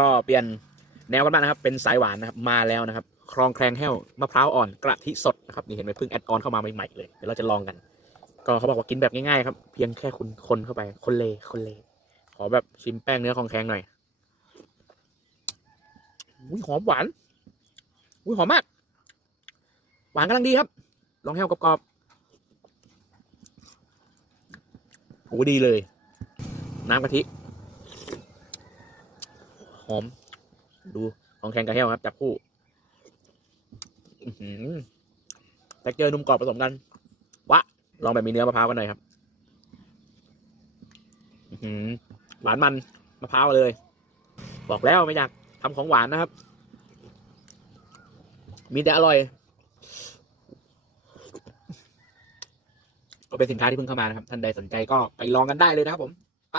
ก็เปลี่ยนแนวกันบ้างนะครับ เป็นสายหวานนะครับมาแล้วนะครับคลองแคลงแห้วมะพร้าวอ่อนกระทิสดนะครับนี่เห็นไหมเพิ่งแอดออนเข้ามาใหม่ๆเลยเดี๋ยวเราจะลองกัน ก็เขาบอกว่ากินแบบง่ายๆครับ เพียงแค่คุณคนเข้าไปคนเลคนเล ขอแบบชิมแป้งเนื้อคลองแคลงหน่อยอุ้ยหอมหวานอุ้ยหอมมาก หวานกำลังดีครับ ลองแห้วกรอบๆโอ้ดีเลย น้ำกะทิ หอม ดูของแข็งกับแห้วครับจับคู่แต่เจอนุ่มกรอบผสมกัน วะ ลองแบบมีเนื้อมะพร้าวกันหน่อยครับหวานมันมะพร้าวเลย บอกแล้วไม่อยากทำของหวานนะครับ มีแต่อร่อยก็เป็นสินค้าที่เพิ่งเข้ามานะครับ ท่านใดสนใจก็ไปลองกันได้เลยนะครับผม ไป